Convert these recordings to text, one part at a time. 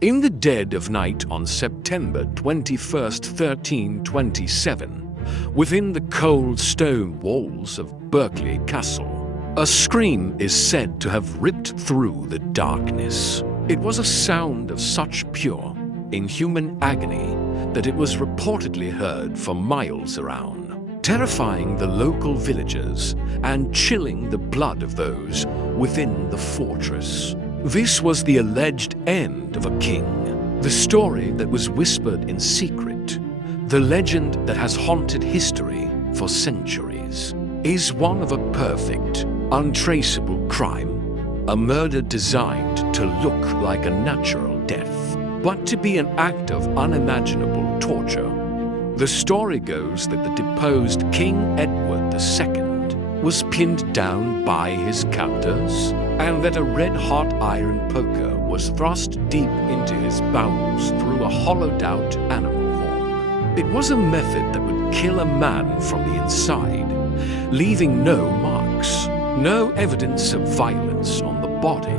In the dead of night on September 21st, 1327, within the cold stone walls of Berkeley Castle, a scream is said to have ripped through the darkness. It was a sound of such pure, inhuman agony that it was reportedly heard for miles around, terrifying the local villagers and chilling the blood of those within the fortress. This was the alleged end of a king, the story that was whispered in secret, the legend that has haunted history for centuries, is one of a perfect, untraceable crime, a murder designed to look like a natural death, but to be an act of unimaginable torture. The story goes that the deposed King Edward II was pinned down by his captors, and that a red-hot iron poker was thrust deep into his bowels through a hollowed-out animal horn. It was a method that would kill a man from the inside, leaving no marks, no evidence of violence on the body,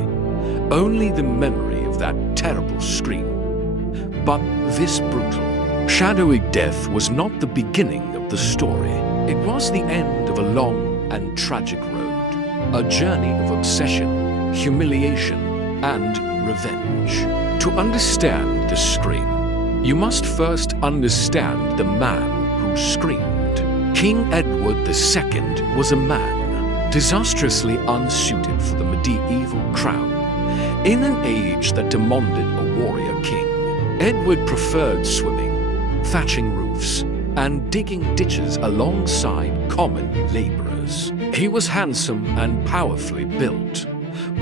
only the memory of that terrible scream. But this brutal, shadowy death was not the beginning of the story. It was the end of a long and tragic road, a journey of obsession, humiliation, and revenge. To understand the scream, you must first understand the man who screamed. King Edward II was a man disastrously unsuited for the medieval crown. In an age that demanded a warrior king, Edward preferred swimming, thatching roofs, and digging ditches alongside common laborers. He was handsome and powerfully built,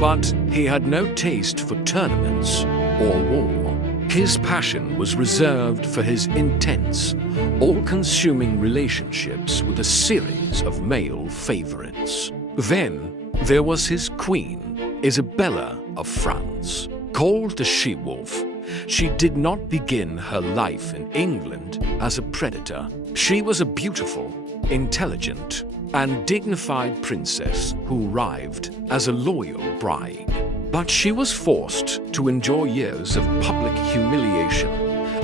but he had no taste for tournaments or war. His passion was reserved for his intense, all-consuming relationships with a series of male favorites. Then there was his queen, Isabella of France. Called the she-wolf, she did not begin her life in England as a predator. She was a beautiful, intelligent, and dignified princess who arrived as a loyal bride. But she was forced to endure years of public humiliation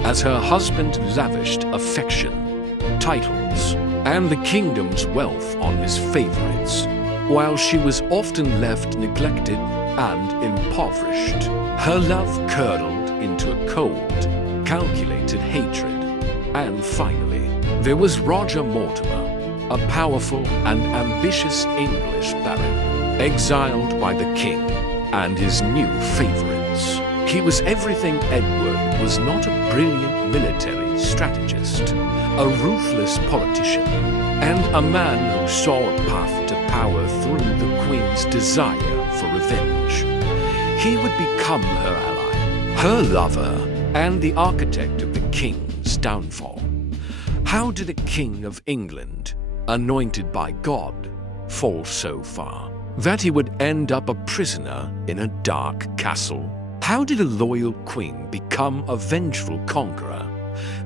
as her husband lavished affection, titles, and the kingdom's wealth on his favorites, while she was often left neglected and impoverished. Her love curdled into a cold, calculated hatred. And finally, there was Roger Mortimer, a powerful and ambitious English baron, exiled by the king and his new favorites. He was everything Edward was not: a brilliant military strategist, a ruthless politician, and a man who saw a path to power through the Queen's desire for revenge. He would become her ally, her lover, and the architect of the king's downfall. How did a king of England, anointed by God, fall so far that he would end up a prisoner in a dark castle? How did a loyal queen become a vengeful conqueror?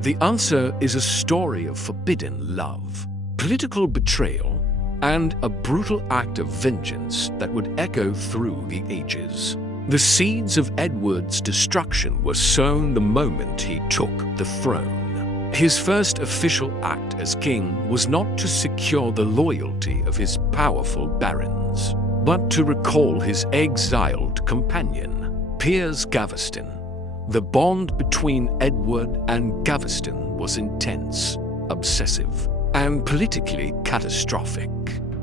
The answer is a story of forbidden love, political betrayal, and a brutal act of vengeance that would echo through the ages. The seeds of Edward's destruction were sown the moment he took the throne. His first official act as king was not to secure the loyalty of his powerful barons, but to recall his exiled companion, Piers Gaveston. The bond between Edward and Gaveston was intense, obsessive, and politically catastrophic.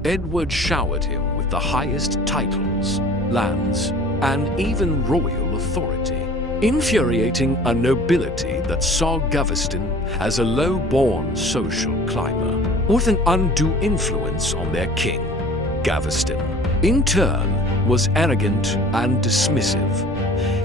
Edward showered him with the highest titles, lands, and even royal authority, infuriating a nobility that saw Gaveston as a low-born social climber with an undue influence on their king. Gaveston, in turn, was arrogant and dismissive.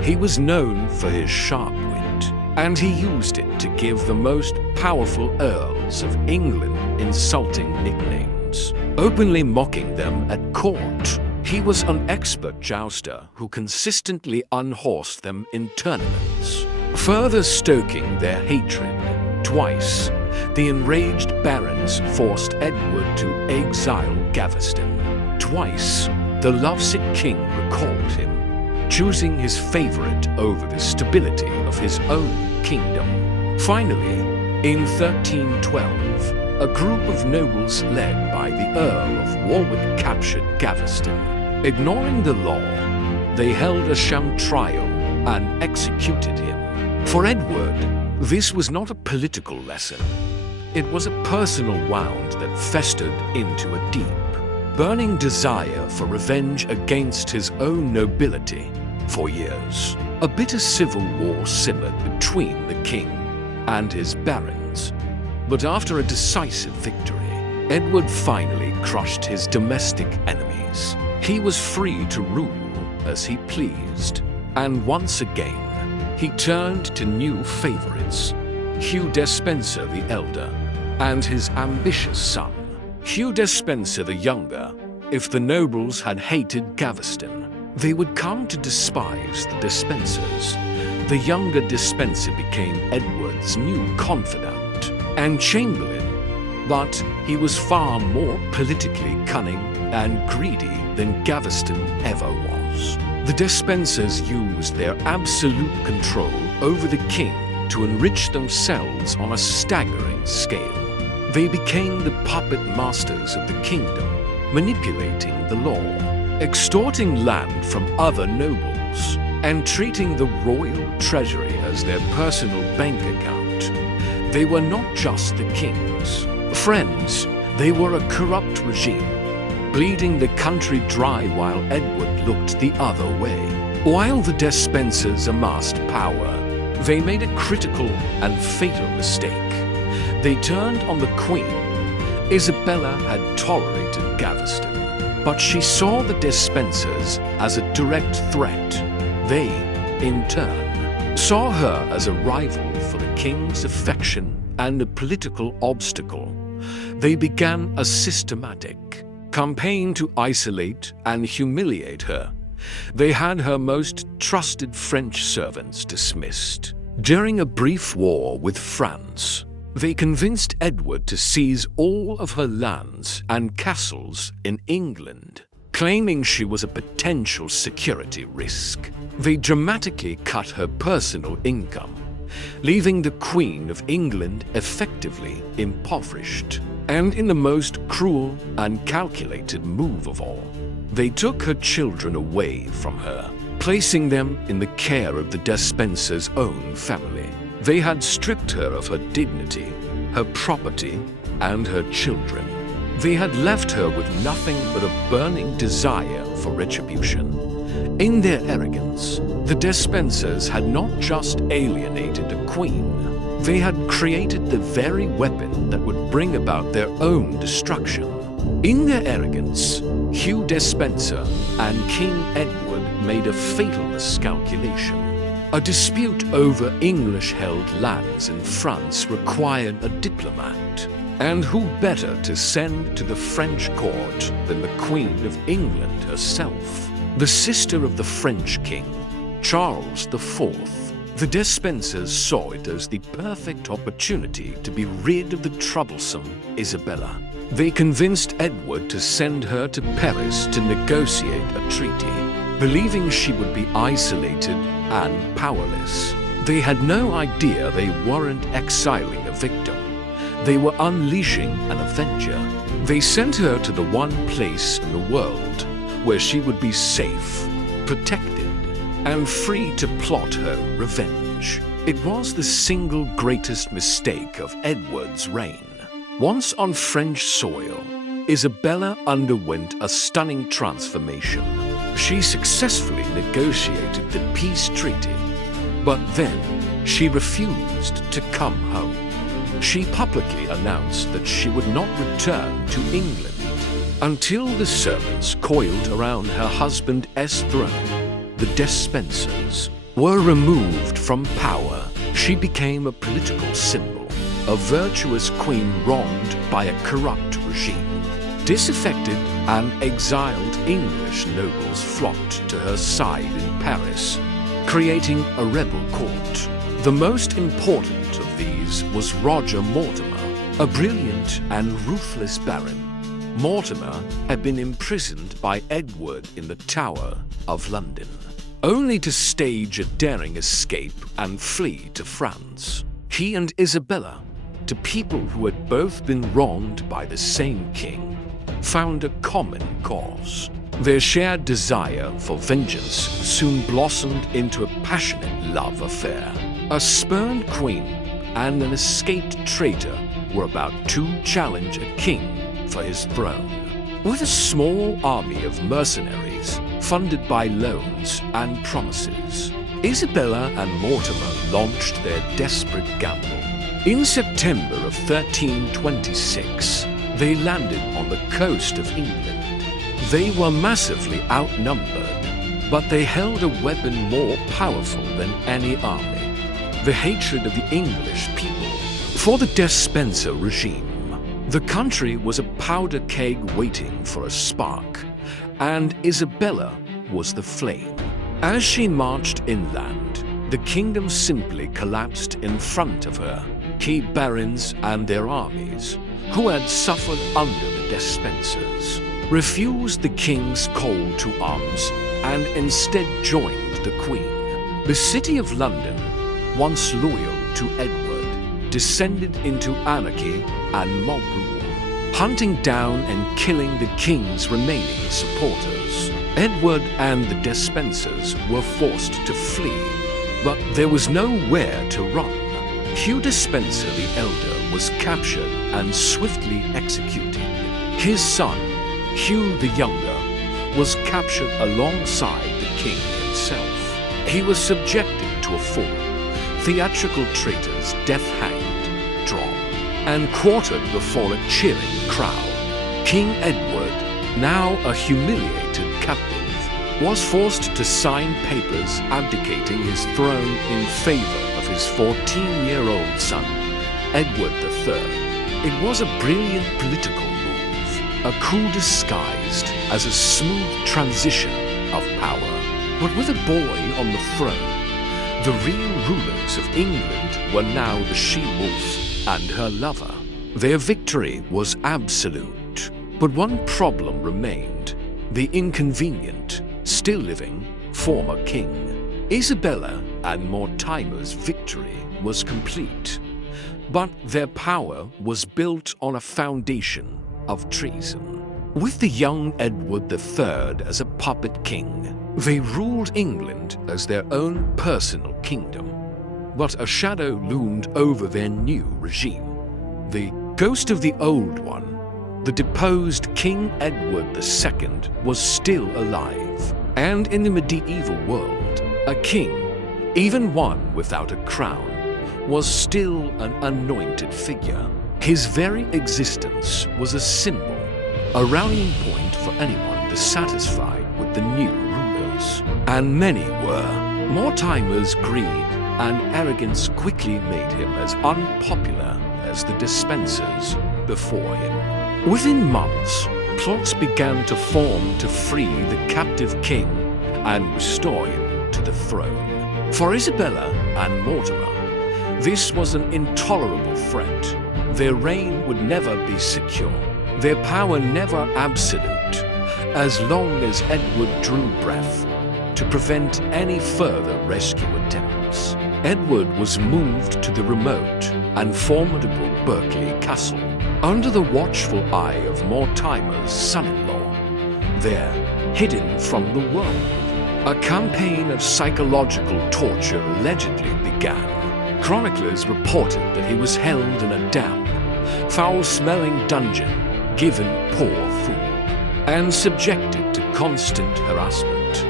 He was known for his sharp wit, and he used it to give the most powerful earls of England insulting nicknames, openly mocking them at court. He was an expert jouster who consistently unhorsed them in tournaments, further stoking their hatred. Twice, the enraged barons forced Edward to exile Gaveston. Twice, the lovesick king recalled him, choosing his favorite over the stability of his own kingdom. Finally, in 1312, a group of nobles led by the Earl of Warwick captured Gaveston. Ignoring the law, they held a sham trial and executed him. For Edward, this was not a political lesson. It was a personal wound that festered into a deep, burning desire for revenge against his own nobility. For years, a bitter civil war simmered between the king and his barons. But after a decisive victory, Edward finally crushed his domestic enemies. He was free to rule as he pleased, and once again, he turned to new favorites, Hugh Despenser the elder and his ambitious son, Hugh Despenser the younger. If the nobles had hated Gaveston, they would come to despise the Despensers. The younger Despenser became Edward's new confidant and chamberlain, but he was far more politically cunning and greedy than Gaveston ever was. The Despensers used their absolute control over the king to enrich themselves on a staggering scale. They became the puppet masters of the kingdom, manipulating the law, extorting land from other nobles, and treating the royal treasury as their personal bank account. They were not just the king's friends, they were a corrupt regime, bleeding the country dry while Edward looked the other way. While the Despensers amassed power, they made a critical and fatal mistake. They turned on the Queen. Isabella had tolerated Gaveston, but she saw the Despensers as a direct threat. They, in turn, saw her as a rival for the king's affection and a political obstacle. They began a systematic campaign to isolate and humiliate her. They had her most trusted French servants dismissed. During a brief war with France, they convinced Edward to seize all of her lands and castles in England, claiming she was a potential security risk. They dramatically cut her personal income, leaving the Queen of England effectively impoverished. And in the most cruel and calculated move of all, they took her children away from her, placing them in the care of the Despensers' own family. They had stripped her of her dignity, her property, and her children. They had left her with nothing but a burning desire for retribution. In their arrogance, the Despensers had not just alienated the Queen, they had created the very weapon that would bring about their own destruction. In their arrogance, Hugh Despenser and King Edward made a fatal miscalculation. A dispute over English-held lands in France required a diplomat. And who better to send to the French court than the Queen of England herself, the sister of the French king, Charles IV. The Despensers saw it as the perfect opportunity to be rid of the troublesome Isabella. They convinced Edward to send her to Paris to negotiate a treaty, believing she would be isolated and powerless. They had no idea they weren't exiling a victim. They were unleashing an avenger. They sent her to the one place in the world where she would be safe, protected, and free to plot her revenge. It was the single greatest mistake of Edward's reign. Once on French soil, Isabella underwent a stunning transformation. She successfully negotiated the peace treaty, but then she refused to come home. She publicly announced that she would not return to England until the servants coiled around her husband's throne, the Despensers, were removed from power. She became a political symbol, a virtuous queen wronged by a corrupt regime. Disaffected and exiled English nobles flocked to her side in Paris, creating a rebel court. The most important of these was Roger Mortimer, a brilliant and ruthless baron. Mortimer had been imprisoned by Edward in the Tower of London. only to stage a daring escape and flee to France. He and Isabella, to people who had both been wronged by the same king, found a common cause. Their shared desire for vengeance soon blossomed into a passionate love affair. A spurned queen and an escaped traitor were about to challenge a king for his throne. With a small army of mercenaries funded by loans and promises, Isabella and Mortimer launched their desperate gamble. In September of 1326, they landed on the coast of England. They were massively outnumbered, but they held a weapon more powerful than any army: the hatred of the English people for the Despenser regime. The country was a powder keg waiting for a spark, and Isabella was the flame. As she marched inland, the kingdom simply collapsed in front of her. Key barons and their armies, who had suffered under the Despensers, refused the king's call to arms and instead joined the queen. The city of London, once loyal to Edward, descended into anarchy and mob rule, hunting down and killing the king's remaining supporters. Edward and the Despensers were forced to flee, but there was nowhere to run. Hugh Despenser the Elder was captured and swiftly executed. His son, Hugh the Younger, was captured alongside the king himself. He was subjected to a full, theatrical traitor's death-hanged, drawn, and quartered before a cheering crowd. King Edward, now a humiliated captive, was forced to sign papers abdicating his throne in favor of his 14-year-old son, Edward III. It was a brilliant political move, a coup disguised as a smooth transition of power. But with a boy on the throne, the real rulers of England were now the she-wolf and her lover. Their victory was absolute, but one problem remained: the inconvenient, still living, former king. Isabella and Mortimer's victory was complete, but their power was built on a foundation of treason. With the young Edward III as a puppet king, they ruled England as their own personal kingdom. But a shadow loomed over their new regime. The ghost of the old one, the deposed King Edward II, was still alive. And in the medieval world, a king, even one without a crown, was still an anointed figure. His very existence was a symbol, a rallying point for anyone dissatisfied with the new rulers. And many were. Mortimer's greed and arrogance quickly made him as unpopular as the Despensers before him. Within months, plots began to form to free the captive king and restore him to the throne. For Isabella and Mortimer, this was an intolerable threat. Their reign would never be secure, their power never absolute, as long as Edward drew breath to prevent any further rescue attempts. Edward was moved to the remote and formidable Berkeley Castle, under the watchful eye of Mortimer's son-in-law, there, hidden from the world. A campaign of psychological torture allegedly began. Chronicles reported that he was held in a damp, foul-smelling dungeon, given poor food, and subjected to constant harassment.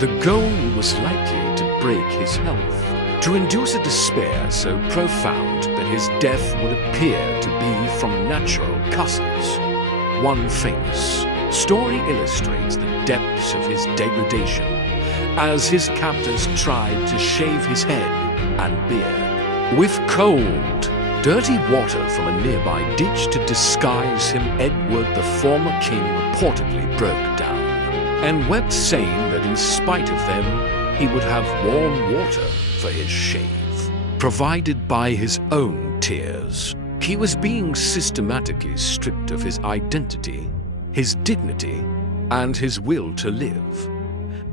The goal was likely to break his health, to induce a despair so profound that his death would appear to be from natural causes. One famous story illustrates the depths of his degradation as his captors tried to shave his head and beard. With cold, dirty water from a nearby ditch to disguise him, Edward, the former king, reportedly broke down and wept, saying that in spite of them, he would have warm water for his shave, provided by his own tears. He was being systematically stripped of his identity, his dignity, and his will to live.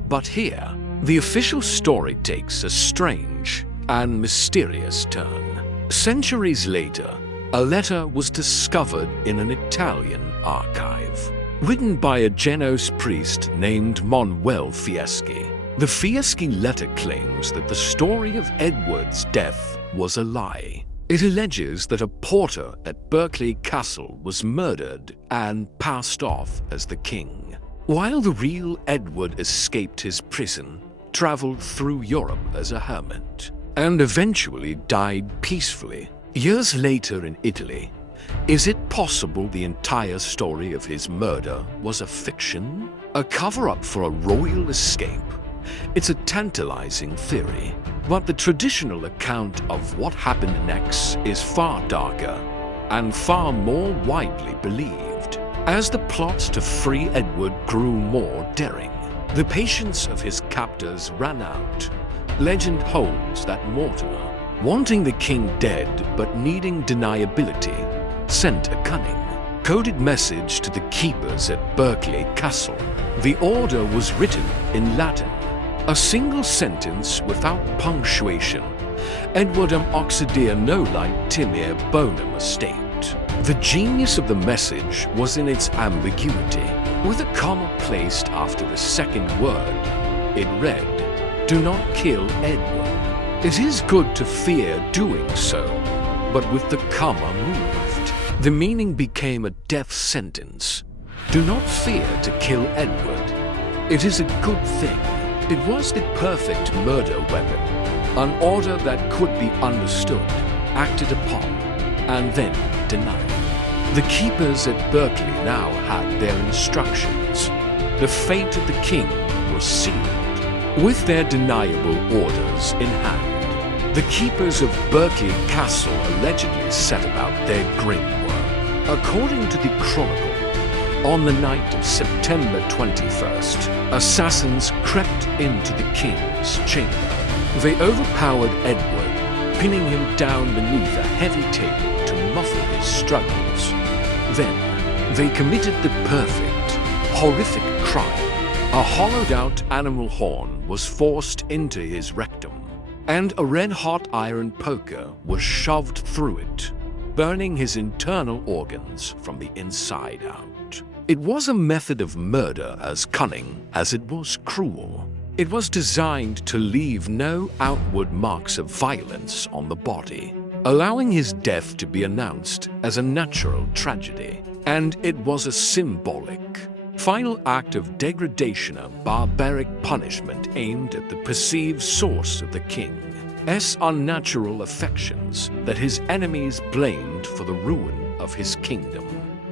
But here, the official story takes a strange and mysterious turn. Centuries later, a letter was discovered in an Italian archive, written by a Genoese priest named Manuel Fieschi. The Fieschi Letter claims that the story of Edward's death was a lie. It alleges that a porter at Berkeley Castle was murdered and passed off as the king, while the real Edward escaped his prison, traveled through Europe as a hermit, and eventually died peacefully. Years later in Italy, is it possible the entire story of his murder was a fiction? A cover-up for a royal escape? It's a tantalizing theory, but the traditional account of what happened next is far darker and far more widely believed. As the plots to free Edward grew more daring, the patience of his captors ran out. Legend holds that Mortimer, wanting the king dead but needing deniability, sent a cunning, coded message to the keepers at Berkeley Castle. The order was written in Latin, a single sentence without punctuation. Edwardum occidere noli timere bonum estate. The genius of the message was in its ambiguity. With a comma placed after the second word, it read, "Do not kill Edward. It is good to fear doing so," but with the comma moved, the meaning became a death sentence. Do not fear to kill Edward. It is a good thing. It was the perfect murder weapon, an order that could be understood, acted upon, and then denied. The keepers at Berkeley now had their instructions. The fate of the king was sealed. With their deniable orders in hand, the keepers of Berkeley Castle allegedly set about their grim work. According to the Chronicle, on the night of September 21st, assassins crept into the king's chamber. They overpowered Edward, pinning him down beneath a heavy table to muffle his struggles. Then, they committed the perfect, horrific crime. A hollowed-out animal horn was forced into his rectum, and a red-hot iron poker was shoved through it, burning his internal organs from the inside out. It was a method of murder as cunning as it was cruel. It was designed to leave no outward marks of violence on the body, allowing his death to be announced as a natural tragedy. And it was a symbolic, final act of degradation, a barbaric punishment aimed at the perceived source of the king's unnatural affections that his enemies blamed for the ruin of his kingdom.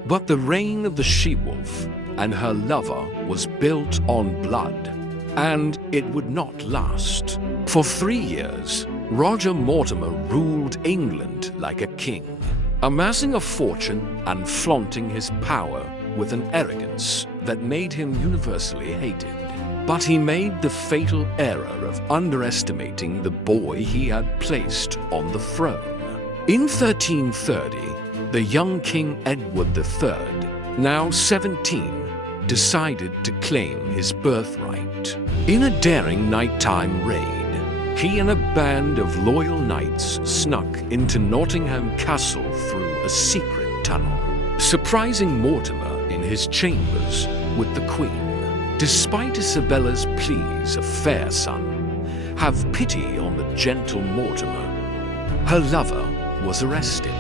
But the reign of the she-wolf and her lover was built on blood, and it would not last. For 3 years, Roger Mortimer ruled England like a king, amassing a fortune and flaunting his power with an arrogance that made him universally hated. But he made the fatal error of underestimating the boy he had placed on the throne. In 1330, the young King Edward III, now 17, decided to claim his birthright. In a daring nighttime raid, he and a band of loyal knights snuck into Nottingham Castle through a secret tunnel, surprising Mortimer in his chambers with the Queen. Despite Isabella's pleas, a fair son, have pity on the gentle Mortimer, her lover was arrested.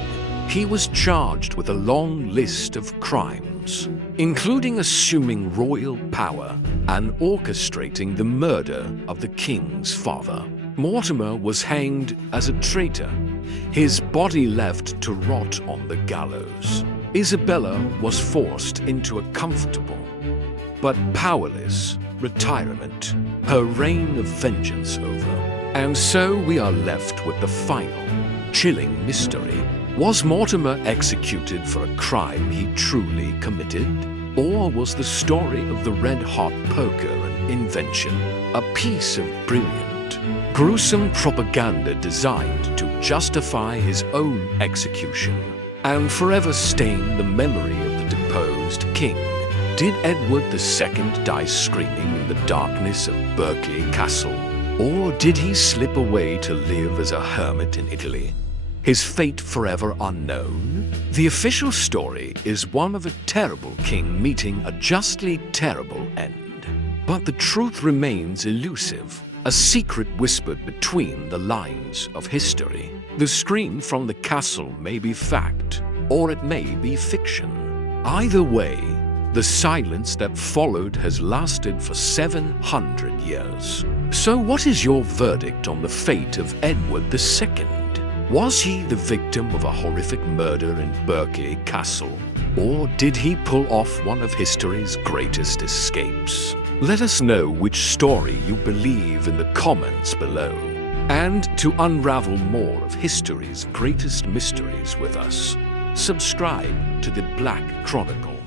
He was charged with a long list of crimes, including assuming royal power and orchestrating the murder of the king's father. Mortimer was hanged as a traitor, his body left to rot on the gallows. Isabella was forced into a comfortable but powerless retirement, her reign of vengeance over. And so we are left with the final, chilling mystery. Was Mortimer executed for a crime he truly committed? Or was the story of the red-hot poker an invention, a piece of brilliant, gruesome propaganda designed to justify his own execution and forever stain the memory of the deposed king? Did Edward II die screaming in the darkness of Berkeley Castle? Or did he slip away to live as a hermit in Italy? His fate forever unknown? The official story is one of a terrible king meeting a justly terrible end. But the truth remains elusive, a secret whispered between the lines of history. The scream from the castle may be fact, or it may be fiction. Either way, the silence that followed has lasted for 700 years. So what is your verdict on the fate of Edward II? Was he the victim of a horrific murder in Berkeley Castle? Or did he pull off one of history's greatest escapes? Let us know which story you believe in the comments below. And to unravel more of history's greatest mysteries with us, subscribe to the Black Chronicle.